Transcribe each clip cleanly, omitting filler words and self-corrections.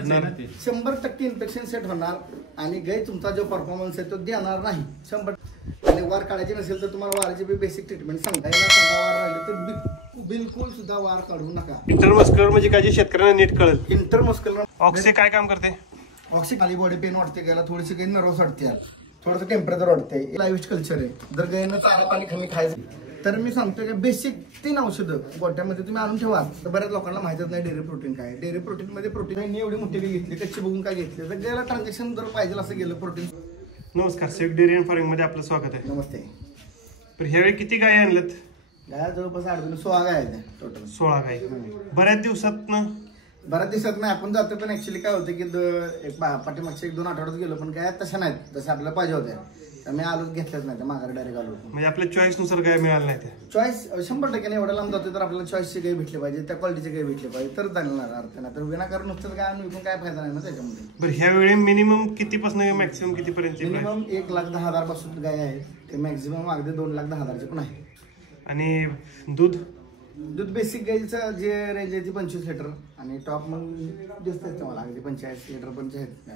घडणार 100% infection set होणार आणि गाय तुमचा जो परफॉर्मन्स आहे तो देणार नाही 100%. आणि वार काढायची नसेल तर तुम्हाला वाराची बेसिक ट्रीटमेंट सांगा वार राहिले तर बिलकुल सुद्धा वार काढू नका. इंटरमस्क्युलर म्हणजे काय जे शेतकऱ्यांना नीट कळेल. इंटरमस्क्युलर ऑक्सी काय काम करते? ऑक्सी खाली बॉडी पेन वाटते गायला, थोडीशी काही नर्वस वाटते, थोडंसं टेम्परेचर वाटते. लाईव्ह कल्चर आहे. जर गायनं चारा पाणी कमी खायचं तर मी सांगतो की बेसिक 3 औषधं गोट्यामध्ये तुम्ही आणून ठेवा. तर बऱ्याच लोकांना माहितच नाही डेअरी प्रोटीन काय. डेअरी प्रोटीन मध्ये प्रोटीन एवढी मोठी घेतली कच्ची बघून काय घेतली तर गायला ट्रान्झॅक्शन जर पाहिजे असं गेलं प्रोटीन. नमस्कार, स्विफ्ट डेअरी अँड फार्मिंग मध्ये आपलं स्वागत आहे. नमस्ते. तर ह्यावेळी किती गाय आणल्यात? गाय जवळपास 16 गाय आहेत टोटल. 16 गाय. बऱ्याच दिवसात नाही आपण जातो, पण ऍक्च्युली काय होतं की पाठीमागच्या 1-2 आठवड्यात गेलो पण गाय तशा नाहीत जसं आपल्याला पाहिजे होत्या. त्यामुळे आलो घेतल्याच नाही, माघारी डायरेक्ट आलो. म्हणजे आपल्या चॉईस नुसार गाय मिळाली नाही. चॉईस 100% एवढ्या लांब जातो तर आपल्याला चॉईसची गाय भेटली पाहिजे, त्या क्वालिटीची गाय भेटली पाहिजे तर चालणार. अर्थ नाही तर विनाकारण नुसतं गाय आणून विकून काय फायदा नाही ना त्याच्यामध्ये. बरं, ह्यावेळी मिनिमम कितीपासून मॅक्सिमम कितीपर्यंत? मिनिमम 1,10,000 पासून गाय आहेत ते मॅक्झिमम अगदी 2,10,000 पण आहे. आणि दूध बेसिक गाईचं जे रेंज आहे ती 25 लिटर आणि टॉप मग दिसतात तुम्हाला अगदी 85 लिटर पण आहेत.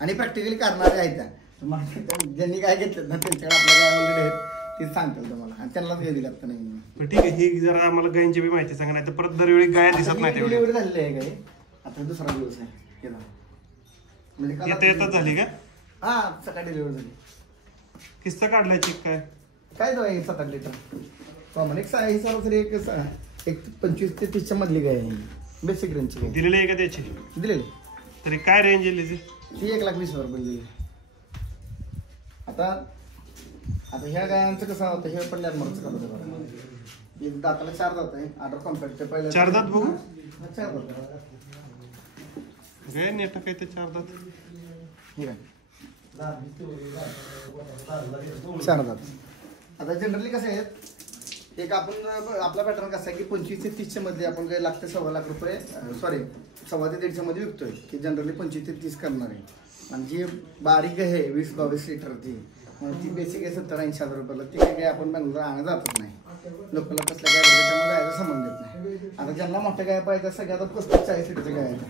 आणि प्रॅक्टिकली करणारे आहेत त्या ज्यांनी काय घेतलं ना त्यांच्याकडे आपल्या गाय ऑलरेडी आहेत ते सांगतात तुम्हाला आणि त्यांनाच गाय दिल्यात नाही. ठीक आहे, ही जरा आम्हाला गायींची बी माहिती सांगा, नाही तर परत दरवेळी गाय दिसत नाही. डिलिव्हरी झालेली आहे गाय, आता 2रा दिवस आहे म्हणजे येतात झाली का? हा, सकाळी डिलिव्हरी झाली. किस्सा काढलाय चिक काय तो आहे 7-8 लिटर कॉमन. एक सरासरी एक 25 ते 30च्या मधली गाय आहे. बेसिक रेंजची गाय दिलेली आहे का त्याची? दिलेली. तरी काय रेंज येईल ती 1,20,000 रुपये दिली. आता ह्या गायांचं कसं होतं हे पण लॅबमरचं करत होतं. दाताला 4 दात आहे. ऑर्डर कॉम्पॅक्ट पहिल्या 4 दात बघू. 4 दात गाय नेट काय ते 4 दात. ठीक आहे, 4 दात. आता जनरली कसं आहे एक आपण आपला पॅटर्न कसा आहे की 25 ते 30च्या मध्ये आपण काही लाख ते 1.25 लाख रुपये सॉरी 1.25 ते 1.5च्या मध्ये विकतोय की जनरली 25 ते 30 करणार आहे. आणि जी बारीक आहे 20-22 लिटर ती बेसिक आहे 70-80 हजार रुपयाला. ती काही आपण बँगलोर आणत जातच नाही. लोकांना कसल्या गाय त्याच्यामध्ये जायचा संबंध येत नाही. आता ज्यांना मोठ्या गाय पाहिजे सगळ्या आता 35-40 लिटरच्या गाय आहेत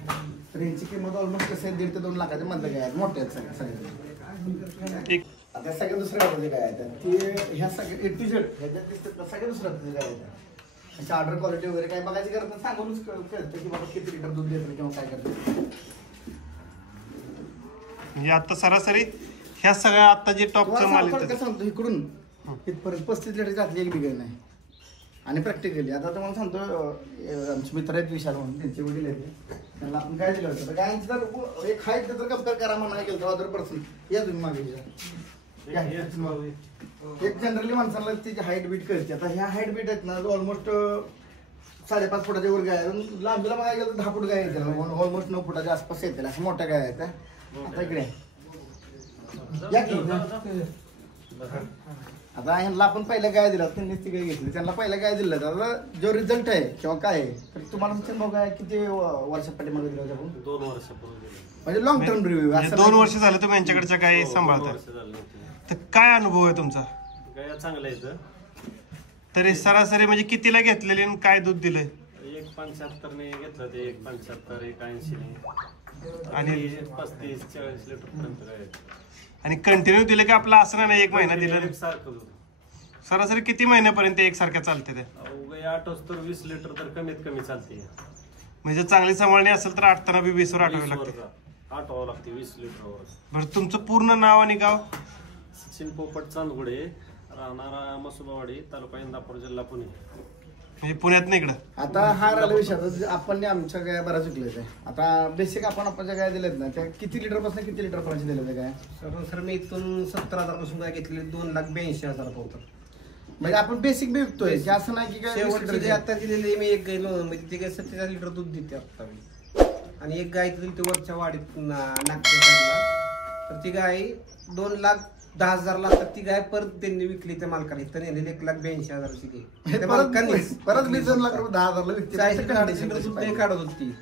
तर यांची किंमत ऑलमोस्ट कसं आहे 1.5 ते 2 लाखाच्या मधल्या गाय आहेत. मोठ्या आहेत सगळ्या. आता सगळ्या दुसऱ्या गावातली गाय आहेत ती ह्या सगळ्या A to Z ह्याच्यात दिसतात सगळ्या दुसऱ्या गाय आहेत. अशा ऑर्डर क्वालिटी वगैरे काय बघायची गरज नाही, सांगूनच कळतं की बाबा किती लिटर दूध देतं किंवा काय करतं. म्हणजे आता सरासरी ह्या सगळ्या आता जे टॉपचं माल सांगतो इकडून इथपर्यंत 35 लिटर घातली एक बिघाय नाही. आणि प्रॅक्टिकली आता तुम्हाला सांगतो आमचे मित्र आहेत विशाल म्हणून, त्यांचे वडील आहेत, त्यांना आपण काय दिलं होतं गायांची जर एक हाईट जर कम्पेअर करा म्हणा गेलं तर अदर पर्सन या तुम्ही मागे एक जनरली माणसाला तिची हाईट बीट कळते. आता ह्या हाईट बीट आहेत ना ऑलमोस्ट 5.5 फुटाच्या वर गाय लांबीला बघायला गेलं तर 10 फूट गाय येते ऑलमोस्ट 9 फुटाच्या आसपास येतील अशा मोठ्या गाय आहेत. आता इकडे या की आता ह्यांना आपण पहिल्या गाय दिला त्यांनीच ती गाय घेतली, त्यांना पहिल्या गाय दिलं तर जो रिझल्ट आहे किंवा काय आहे तर तुम्हाला बघा किती वर्षापाठी मागे दिलं आपण 2 वर्षापूर्वी म्हणजे लॉंग टर्म रिव्ह्यू. 2 वर्ष झालं तुम्ही यांच्याकडच्या गाय सांभाळतात तर काय अनुभव आहे तुमचा? गाय चांगल्या आहेत. तरी सरासरी म्हणजे कितीला घेतलेली आणि काय दूध दिलंय? 1.75 ने घेतलं ते 1.75 1.80 ने आणि 35-40 लिटर पर्यंत गाय. आणि कंटिन्यू दिले की आपलं असं नाही 1 महिना दिलं सारखं दूध. सरासरी किती महिन्यापर्यंत एकसारख्या चालते ते? गाय 8 तर 20 लिटर तर कमीत कमी चालते. म्हणजे चांगली सांभाळणी असेल तर 8 ताना 20 वर आठवावी लागते. आठवावं लागते 20 लिटरवर. बरं, तुमचं पूर्ण नाव आणि गाव? सचिन पोपट चांदगुडे, राहणारा मसुबावाडी, तालुका इंदापूर, जिल्हा पुणे. म्हणजे पुण्यात नाही इकडं. आता हा राहिला विषय आपण आमच्या गाय बऱ्याच विकलेच आहे. आता बेसिक आपण ज्या गाय दिल्यात ना त्या किती लिटर पासून किती लिटर पर्यंत दिल्या गाय? सर मी इथून 70,000 पासून गाय घेतली 2,82,000 पोहोचत. म्हणजे आपण बेसिक बी विकतोय असं नाही की शेवटची आता दिलेली मी एक गाय म्हणजे ती गाय 47 लिटर दूध देते आता मी. आणि एक गाय दिली ती वरच्या वाडीत नागपूर साईडला तर ती गाय 2,10,000 तर ती गाय परत त्यांनी विकली त्या मालकाने. तर नेलेली 1,82,000ची गाय परत मी 2,10,000 विकते काढत होती.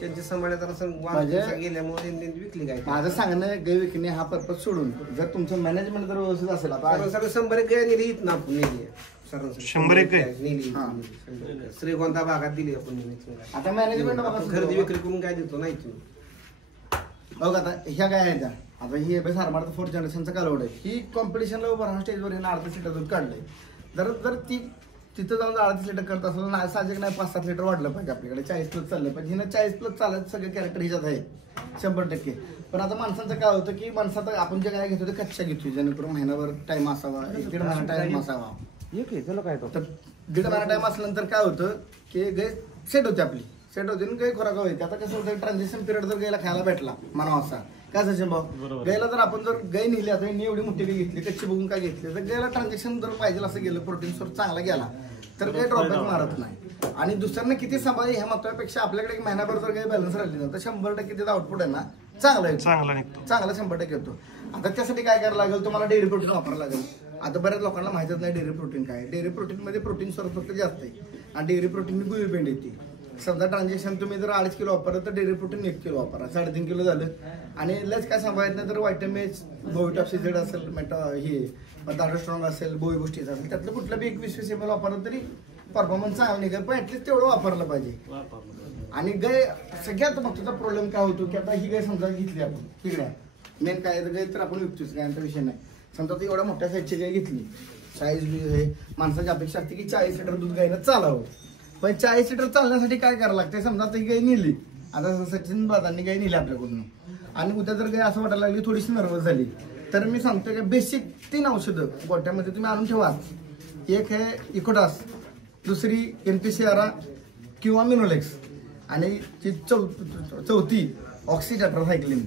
त्यांच्या समाजात गेल्यामुळे त्यांनी विकली गाय. माझं सांगणं गाय विकणे हा पर्पज सोडून जर तुमचं मॅनेजमेंट जर व्यवस्थित असेल आता सगळं 100 गाय नेली ना आपण नेली सरांसाठी 100 गाय? नेली. हा. 100 गाय. श्रीगोंदा भागात दिली आपण नेहमीची गाय. आता मॅनेजमेंट आपण खरेदी विक्री करून काय देतो नाही तुम्ही. बघ आता ह्या काय आहेत आता ही एबेस आरमार 4th जनरेशनचा कालवड आहे. ही कॉम्पिटिशनला उभं राहून स्टेजवर हिनं 38 लिटर दूध काढलंय. जर ती तिथं जाऊन 38 लिटर करत असेल नाही साहजिक नाही 5-7 लिटर वाढलं पाहिजे आपल्याकडे 40+ चाललं पाहिजे. हिनं 40+ चालत सगळे कॅरेक्टर हिच्यात आहे 100%. पण आता माणसांचं काय होतं की माणसात आपण जे काय घेतो ते कच्च्या घेतोय जेणेकरून महिनाभर टाइम असावा 1-1.5 महिना टाइम असावा. तर 1.5 महिना टाइम असल्यानंतर काय होतं की गाय सेट होते आपली सेट होते आणि गाय खोराक होते. आता कसं होतं ट्रान्झॅक्शन पिरियड जर गायला खायला भेटला मनावा असा काय सचिन भाऊ गायला जर आपण जर गाय नेली आता एवढी मोठी गाय घेतली कच्ची बघून काय घेतली तर गायला ट्रान्झॅक्शन जर पाहिजे असं गेलं प्रोटीन सोर्स चांगला गेला तर गाय ड्रॉबॅक मारत नाही. आणि दुसऱ्यांना किती सांभाळी ह्या महत्वापेक्षा आपल्याकडे 1 महिनाभर जर गाय बॅलन्स राहिली ना तर 100% त्याचा आउटपुट आहे ना चांगला आहे चांगला निघतो. चांगला 100% येतो. आता त्यासाठी काय करायला लागेल तुम्हाला डेअरी प्रोटीन वापरावं लागेल. आता बऱ्याच लोकांना माहितच नाही डेअरी प्रोटीन काय. डेअरी प्रोटीनमध्ये प्रोटीन सोर्स फक्त जास्त आहे आणि डेअरी प्रोटीन गुळी पेंड येते. समजा ट्रान्झॅक्शन तुम्ही जर 2.5 किलो वापरलं तर डेअरी प्रोटीन 1 किलो वापरा 3.5 किलो झालं. आणि लस काय सांभाळत नाही तर व्हायटमिन्स बोविटॉक्सिझेड असेल हे दाडो स्ट्रॉंग असेल बोई गोष्टीचं असेल त्यातलं कुठलं बी 21-20 ml वापरलं तरी परफॉर्मन्स चांगला निघेल. पण ॲटलीस्ट तेवढं वापरलं पाहिजे. आणि गाय सगळ्यात महत्त्वाचा प्रॉब्लेम काय होतो की आता ही गाय समजा घेतली आपण तिकडे मेन काय गाय तर आपण विकतोच गायांचा विषय नाही. समजा ती एवढ्या मोठ्या साईजची गाय घेतली 40 हे माणसाची अपेक्षा असते की 40 लिटर दूध गायनं चालावं. पण 40 लिटर चालण्यासाठी काय करावं लागतं समजा आता ही गाय नेली आता सचिन दादांनी गाय नेली आपल्याकडून आणि उद्या जर गाय असं वाटायला लागली थोडीशी नर्वस झाली तर मी सांगतोय की बेसिक 3 औषधं गोट्यामध्ये तुम्ही आणून ठेवा. एक आहे इकोडास दुसरी NPCR किंवा मिनोलेक्स आणि ती चौथी ऑक्सिटेट्रासायक्लिन.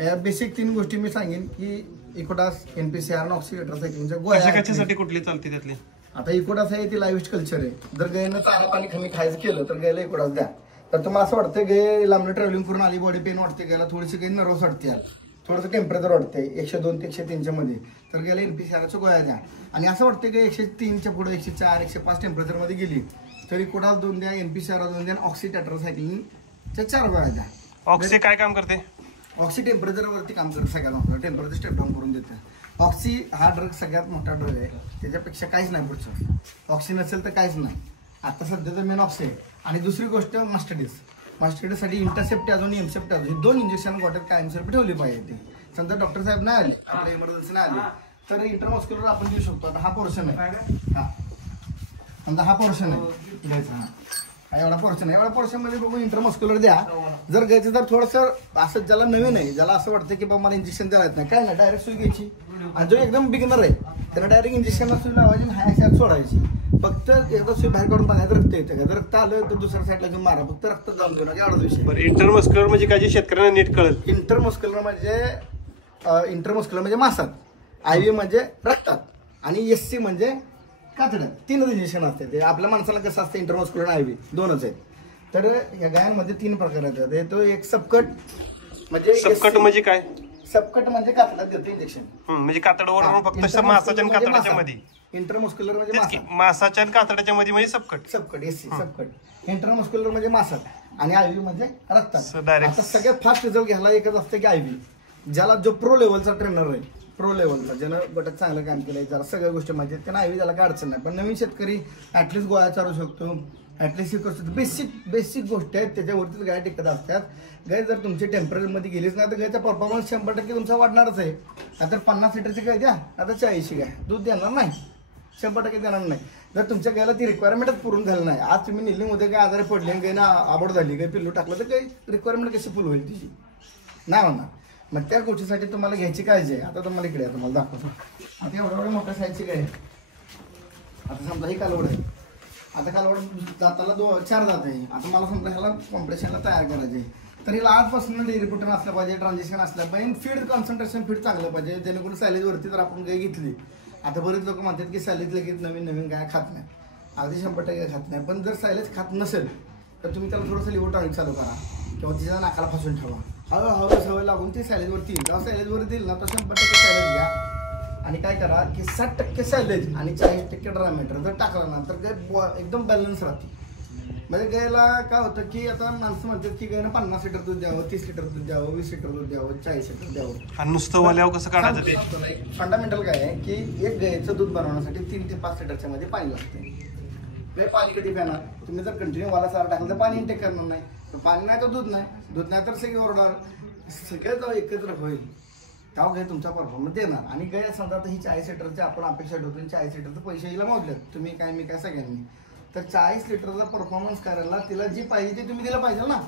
या बेसिक 3 गोष्टी मी सांगेन की इकोडास NPCR आणि ऑक्सिटेट्रासायक्लिनच्या गोळ्या. कशासाठी कुठली चालते त्यातली? आता इकोडास आहे ती लाईव्ह कल्चर आहे. जर गायनं चारा पाणी कमी खायचं केलं तर गायला इकोडास द्या. तर तुम्हाला असं वाटतं गाय लांबणी ट्रॅव्हलिंग करून आली बॉडी पेन वाटते गायला थोडीशी गाय नर्वस वाटते थोडंसं टेम्परेचर वाटतंय 102 ते 103च्या मध्ये तर गेल्या NPCRच्या गोळ्या द्या. आणि असं वाटतं की 103च्या पुढे 104 105 टेम्परेचरमध्ये गेली तरी कोडाल 2 द्या NPCR 2 द्या ऑक्सिटेट्रासायक्लिनच्या 4 गोळ्या द्या. ऑक्सी काय काम करते? ऑक्सी टेम्परेचरवरती काम करतं सगळ्यात महत्त्वाचं टेम्परेचर स्टेप डाऊन करून देतं. ऑक्सी हा ड्रग सगळ्यात मोठा ड्रग आहे त्याच्यापेक्षा काहीच नाही पुढचं. ऑक्सी नसेल तर काहीच नाही. आता सध्या तर मेन ऑक्सी आहे. आणि दुसरी गोष्ट मास्टर्डिससाठी इंटरसेप्ट अजून एमसेप्ट अजून 2 इंजेक्शन गोट्यात कायमस्वरूपी ठेवली पाहिजे. ते समजा डॉक्टर साहेब नाही आले आपल्या इमर्जन्सी नाही आले तर इंटरमॉस्क्युलर आपण देऊ शकतो. आता हा पोर्शन आहे हा समजा हा पोर्शन आहे द्यायचा हा एवढा पोर्शन मध्ये बघून इंटरमॉस्क्युलर द्या. जर घ्यायचं तर थोडंसं असं ज्याला नवीन आहे ज्याला असं वाटतं की बाबा मला इंजेक्शन द्यायला येत नाही काय नाही डायरेक्ट सुई घ्यायची. आणि जो एकदम बिगिनर आहे त्याला डायरेक्ट इंजेक्शनला सुई लावायची आणि हाय सोडायची. फक्त एकदा सुई बाहेर काढून बघायचं रक्त येतं का जर रक्त आलं तर दुसऱ्या साईडला घेऊन मारा फक्त रक्त जाऊन देऊ नका एवढाच विषय. इंटरमस्क्युलर म्हणजे काय जे शेतकऱ्यांना नीट कळेल. इंटरमस्क्युलर म्हणजे मासात IV म्हणजे रक्तात आणि SC म्हणजे कातड्यात 3 इंजेक्शन असते. ते आपल्या माणसाला कसं असतं इंटरमस्क्युलर आणि IV 2च आहेत. तर या गायांमध्ये 3 प्रकार येतात. तो एक सबकट म्हणजे काय? सबकट म्हणजे कातड्यात देतो इंजेक्शन म्हणजे कातडवरून फक्त मासाच्या आणि कातड्याच्या मध्ये. इंटरमस्क्युलर म्हणजे मासाच्या आणि कातड्याच्या मध्ये म्हणजे सबकट SC सबकट. इंटरमस्क्युलर म्हणजे मासात आणि IV म्हणजे रक्तात. डायरेक्ट आता सगळ्यात फास्ट रिझल्ट घ्यायला एकच असतं की IV. ज्याला जो प्रो लेवलचा ट्रेनर आहे प्रो लेवलचा ज्यानं गटात चांगलं काम केलंय जरा सगळ्या गोष्टी म्हणजे त्यांना IV त्याला काय अडचण नाही. पण नवीन शेतकरी ऍटलिस्ट गोळ्या चालू शकतो ऍटलिस्ट हे करू शकतो. बेसिक गोष्टी आहेत त्याच्यावरतीच गाय टिकत असतात. गाय जर तुमची टेम्परेचरमध्ये गेलीच नाही तर गायचा परफॉर्मन्स 100% तुमचा वाढणारच आहे. आता 50 लिटरची गाय द्या आता 40ची गाय दूध देणार नाही 100% देणार नाही. जर तुमच्या गायला ती रिक्वायरमेंटच पूर्ण झाली नाही आज तुम्ही नेली उद्या काय आजारी पडली गाय ना आबड झाली गाय पिल्लू टाकलं तर काही रिक्वायरमेंट कशी फुल होईल तिची नाही होणार. मग त्या गोष्टीसाठी तुम्हाला घ्यायची काळजी आहे. आता तुम्हाला इकडे तुम्हाला दाखवतो. आता एवढ्या मोठ्या साईजची गाय आता समजा ही कालवड आहे. आता कालवड दाताला 4 दात आहे. आता मला समजा ह्याला कॉम्प्रेशनला तयार करायचे तर हिला आजपासून डेअरी प्रोटीन असलं पाहिजे ट्रान्झॅक्शन असलं पाहिजे फीड कॉन्सन्ट्रेशन फीड चांगलं पाहिजे जेणेकरून सॅलेजवरती जर आपण गाय घेतली. आता बरेच लोक म्हणतात की सॅलेज लगेच नवीन गाय खात नाही. अगदी 100% खात नाही. पण जर सॅलेज खात नसेल तर तुम्ही त्याला थोडंसं लिव्हर टॉनिक चालू करा किंवा तिच्या नाकाला फासून ठेवा. हळूहळू सवय लागून ती सॅलेजवरती येईल. जेव्हा सॅलेजवरती येईल ना तर 100% सॅलेज घ्या आणि काय करा की 60% सॅलेज आणि 40% ड्रायमीटर जर टाकला ना तर एकदम बॅलन्स राहते. म्हणजे गायला काय होतं की आता माणसं म्हणतात की गायनं 50 लिटर दूध द्यावं, 30 लिटर दूध द्यावं, 20 लिटर दूध द्यावं, 40 लिटर द्यावं. आणि नुसतं वाल्यावर कसं काढायचं ते? फंडामेंटल काय आहे की एक गायचं दूध बनवण्यासाठी 3 ते 5 लिटरच्या मध्ये पाणी लागते. गाय पाणी कधी पिणार? तुम्ही जर कंटिन्यू वाला चारा टाकलं तर पाणी इंटेक करणार नाही. तर पाणी नाही तर दूध नाही, दूध नाही तर सगळे ओरडार, सगळं एकत्र होईल तेव्हा गाय तुमचा परफॉर्मन्स देणार. आणि गाय समजा आता ही 40 लिटरची आपण अपेक्षा ठेवतो, 40 लिटरचे पैसे हिला मोजलेत तुम्ही काय मी काय सगळ्यांनी, तर 40 लिटरचा परफॉर्मन्स करायला तिला जी पाहिजे ते तुम्ही दिलं पाहिजे ना,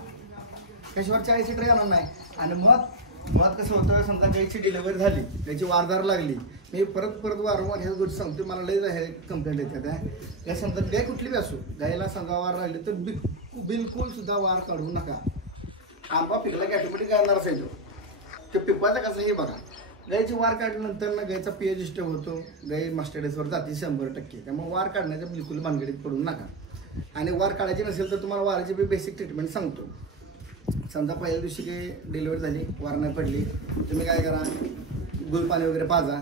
त्याशिवाय 40 लिटर येणार नाही. आणि मुळात कसं होतं, समजा गायची डिलिव्हरी झाली, गायची वारदार लागली, मी परत वारंवार ह्या गोष्टी सांगतो, मला लय कंप्लेंट येतात. काय समजा गाय कुठली बी असो, गायला समजा वार राहिली तर बिलकुल सुद्धा वार काढू नका. आंबा पिकला की ऑटोमॅटिक येणार असायचो, ते पिकवायचं कसं हे बघा. गायची वार काढल्यानंतर ना गायचा पीएच डिस्टर्ब होतो, गाय मास्टरडेसवर जाते 100%. त्यामुळे वार काढण्याच्या बिलकुल भानगडीत पडू नका. आणि वार काढायची नसेल तर तुम्हाला वाराची बेसिक ट्रीटमेंट सांगतो. समजा पहिल्या दिवशी काही डिलिव्हरी झाली, वार नाही पडली, तुम्ही काय करा, गुलपाणी वगैरे पाजा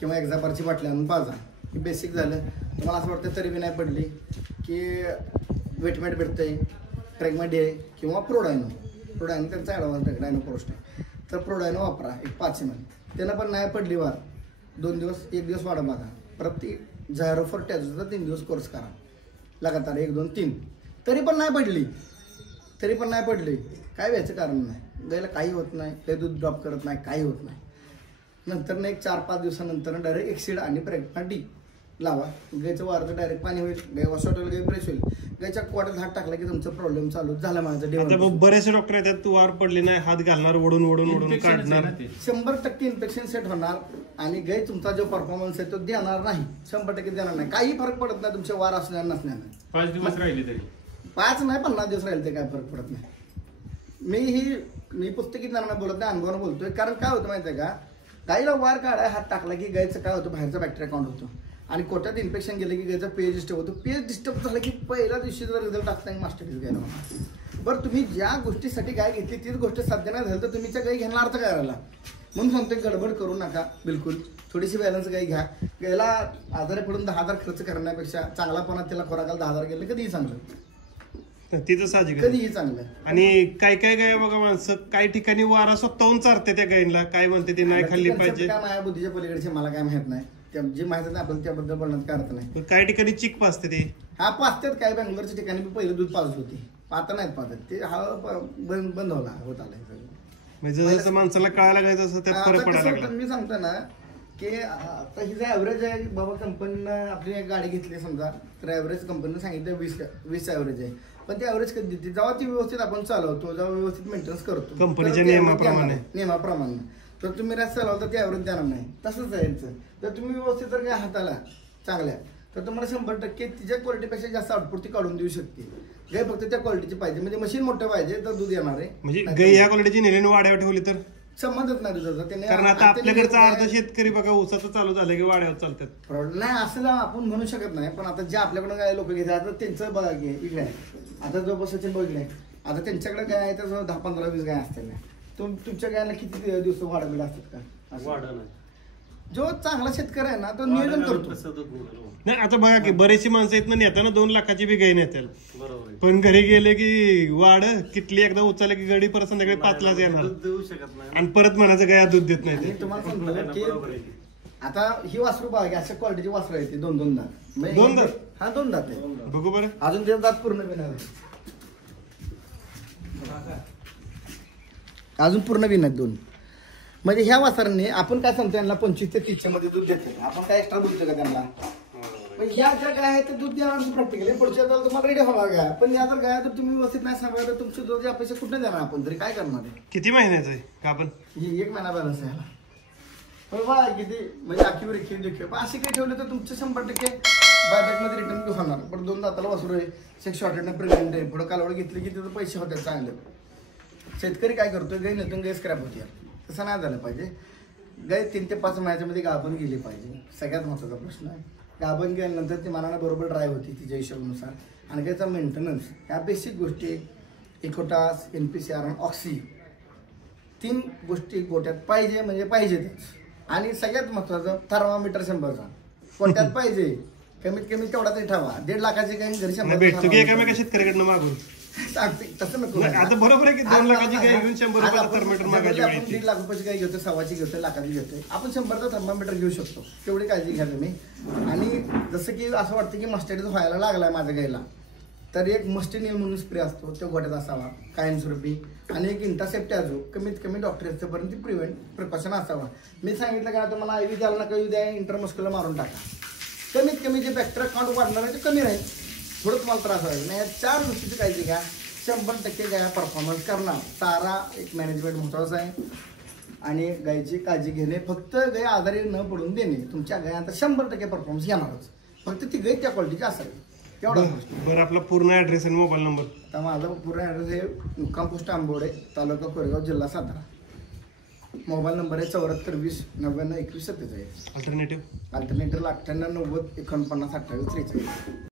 किंवा एक्झापारची बाटली आणून पाजा. हे बेसिक झालं. तुम्हाला असं वाटतं तरी बी नाही पडली की वेटमेट भेटतंय, ट्रेगमेट आहे किंवा प्रोडायनो त्यांचा ॲडव्हान्स डायनो पोस्ट आहे, तर प्रोडायनो वापरा 5 ml. त्याला पण नाही पडली वार, 2 दिवस 1 दिवस वाढ बघा, परत ती झायरोफॉर टॅझोचा 3 दिवस कोर्स करा लगातार 1 2 3. तरी पण नाही पडली, काय व्हायचं कारण नाही. गायला काही होत नाही, काही दूध ड्रॉप करत नाही, काही होत नाही. नंतर 1-4-5 दिवसानंतर डायरेक्ट एक्सिड आणि प्रेग्ना डी लावा. गायचं वारचं डायरेक्ट पाणी होईल, गाय वॉश होईल, गाय फ्रेश होईल. गायच्या कोट्यात हात टाकला की तुमचा प्रॉब्लेम चालू झाला. माझं बरेचसे डॉक्टर येतात, तू वार पडली नाही, हात घालणार, ओढून काढणार. 100% इन्फेक्शन सेट होणार आणि गाय तुमचा जो परफॉर्मन्स आहे तो देणार नाही, 100% देणार नाही. काही फरक पडत नाही तुमचे वार असणार नसण्यानं. 5 दिवस राहिले तरी 5 नाही 50 दिवस राहिले ते काय फरक पडत नाही. मी पुस्तकी ज्ञानानं बोलत नाही, अनुभवानं बोलतोय. कारण काय होतं माहिती आहे का, गायला वार काढाय हात टाकला की गायचं काय होतं, बाहेरचा बॅक्टेरिया काउंट होतो आणि कोट्यात इन्फेक्शन गेलं की गायचा पीएच डिस्टर्ब होतो. पीएच डिस्टर्ब झालं की पहिल्या दिवशीचा रिझल्ट असता मास्टरडीज घ्यायला होणार. बरं, तुम्ही ज्या गोष्टीसाठी गाय घेतली तीच गोष्ट साध्य नाही झाली तर तुम्हीच्या गाय घेणार अर्थ करायला. म्हणून सांगतोय गडबड करू नका बिलकुल. थोडीशी बॅलन्स गाय घ्या. गायला आजारी पडून 10,000 खर्च करण्यापेक्षा चांगलापणा तिला खोराकाला 10,000 गेलं कधीही चांगलं, तिथं साहजिक कधीही चांगलं. आणि काय गाय बघा, माणसं काही ठिकाणी वारा स्वतःहून चारते त्या गायीला, काय म्हणते ती नाही खाल्ली पाहिजे. काय माझ्या बुद्धीच्या पलीकडचे मला काय माहित नाही, जी माहिती नाही आपल्याला त्याबद्दल बोलण्यात काय अर्थ नाही. काही ठिकाणी चिक पाजते ती. हा पाजतात, काय बेंगलोरच्या ठिकाणी पहिलं दूध पाजत होती, आता नाहीत पाजत. ते हा बंद होत आलाय. म्हणजे जसं माणसाला कळायला लागायचं असं त्यात फरक पडायला लागला. मी सांगतो ना की आता ही जे ॲव्हरेज आहे बाबा, कंपनीनं आपली एक गाडी घेतली समजा तर ॲव्हरेज कंपनीनं सांगितलं 20 ॲव्हरेज आहे. पण ती ॲव्हरेज कधी देते, जेव्हा ती व्यवस्थित आपण चालवतो, जेव्हा व्यवस्थित मेंटेनन्स करतो कंपनीच्या नियमाप्रमाणे, तर तुम्ही रॅस चालवता ती ॲव्हरेज देणार नाही. तसंच आहे यांचं. जर तुम्ही व्यवस्थित जर काय हाताला चांगल्या तर तुम्हाला 100% तिच्या क्वालिटीपेक्षा जास्त आउटपुट ती काढून देऊ शकते. गाय फक्त त्या क्वालिटीची पाहिजे, म्हणजे मशीन मोठं पाहिजे तर दूध येणार आहे. म्हणजे गाय या क्वालिटीची नेहमी वाड्यावर ठेवली तर संबंधच नाही दुधाचा. कारण आता आपल्याकडचा अर्ध शेतकरी बघा ऊसाचं चालू झालं की वाड्यावर चालतात. प्रॉब्लेम नाही असं आपण म्हणू शकत नाही. पण आता जे आपल्याकडून काय लोक घेतात आता त्यांचं बघा की इकडे आता जो सचिन बघितलंय, आता त्यांच्याकडे काय आहे तर 10 15 20 गाय असतील. तुमच्या गायला किती दिवस वाढवलेला असतात का? वाढ नाही. जो चांगला शेतकरी आहे ना तो नियोजन करतो. नाही आता बघा की बरेचशी माणसं आहेत ना, नेताना 2 लाखाची बी गाय नेत्याल, बरोबर. पण घरी गेले की वाढ किटली एकदा उचलले की गडी परत संध्याकाळी 5लाच येणार देऊ शकत नाही आणि परत म्हणायचं गाय दूध देत नाही. आणि तुम्हाला सांगतो की आता ही वासरू बघा की अशा क्वालिटीची वासरू आहे ती 2 दात. 2 दात? हा 2 दात आहे. बघू बरं, अजून ते दात पूर्ण बिना, अजून पूर्ण बिना 2. म्हणजे ह्या वासरांनी आपण काय सांगतो यांना 25 ते 30 मध्ये दूध देतो. आपण काय एक्स्ट्रा बोलतो का त्यांना? ह्या ज्या गाय आहे ते दूध देणार प्रॅक्टिकली पुढच्या वेळेला तुम्हाला रेडी व्हावा गाय. पण या जर गाय तर तुम्ही व्यवस्थित नाही सांगा तर तुमची दूध अपेक्षा कुठे देणार आपण तरी काय करणार आहे? किती महिन्याचं आहे का आपण? 1 महिना बॅलन्स आहे ह्याला. बघा किती म्हणजे आखीवर देखील पण असे काही ठेवले तर तुमचे 100% बायबॅकमध्ये रिटर्न होणार. पण 2 दाताला वासरू आहे, 6 शॉर्टेडनं प्रेग्नेंट आहे, पुढे कालवड घेतली की त्याचे पैसे होतात चांगले. शेतकरी काय करतोय, गाय नसून गाय स्क्रॅप होती. तसं नाही झालं पाहिजे. गाय 3 ते 5 महिन्यामध्ये गाभण गेली पाहिजे, सगळ्यात महत्त्वाचा प्रश्न आहे. गाभण गेल्यानंतर ती मनानं बरोबर ड्राईव्ह होती तिच्या हिशोबानुसार. आणि गायचा मेंटेनन्स ह्या बेसिक गोष्टी इकोटास, NPCR आणि ऑक्सी 3 गोष्टी गोट्यात पाहिजे म्हणजे पाहिजेतच. आणि सगळ्यात महत्त्वाचं थर्मामीटर 100चा गोट्यात पाहिजे. कमीत कमी तेवढा तरी ठेवा. 1.5 लाखाची गाय घरी नाही, 100 भेटतो की एकामेका शेतकऱ्याकडनं मागून. सांगते तसं नको. नाही, आता बरोबर आहे की 2 लाखाची गाय घेऊन 100 आज रुपयाला आपण थर्मामीटर जनरली मागायची आपण माहिती. 1.5 लाख रुपयाची गाय घेतो, 1.25 घेतो, लाखाची घेतोय. आपण 100चा थर्मामीटर घेऊ शकतो. तेवढी काळजी घ्या तुम्ही. आणि जसं की असं वाटतं की मस्टर्ड व्हायला लागलाय माझ्या गायला, तर एक मस्टिनिल म्हणून स्प्रे असतो, तो गोट्यात असावा कायमस्वरूपी. आणि एक इंटासेप्टाजो कमीत कमी डॉक्टर येतेपर्यंत प्रिकॉशन असावा. मी सांगितलं का तुम्हाला आयव्ही द्यायला नका, द्या इंटरमस्क्युलर मारून टाका. कमीत कमी जे बॅक्टेरिया काउंट वाढणार आहे ते कमी राहील. थोडं तुम्हाला त्रास होईल. नाही 4 गोष्टीची काळजी घ्या. 100% गाया परफॉर्मन्स करणार. चारा एक मॅनेजमेंट महत्वाचं आहे आणि गायची काळजी घेणे. फक्त गाय आजारी न पडून देणे. तुमच्या गायांचा 100% परफॉर्मन्स येणारच. फक्त ती गाय त्या क्वालिटीची असावी. एवढा बरं, आपला पूर्ण ऍड्रेस आणि मोबाईल नंबर. तर माझा पूर्ण ॲड्रेस आहे मुक्काम पोस्ट आंबोडे, तालुका कोरेगाव, जिल्हा सातारा. मोबाईल नंबर आहे 74 20 99 21 47. अल्टरनेटिव्ह अल्टरनेटिव्हला 98 90 49 28 43.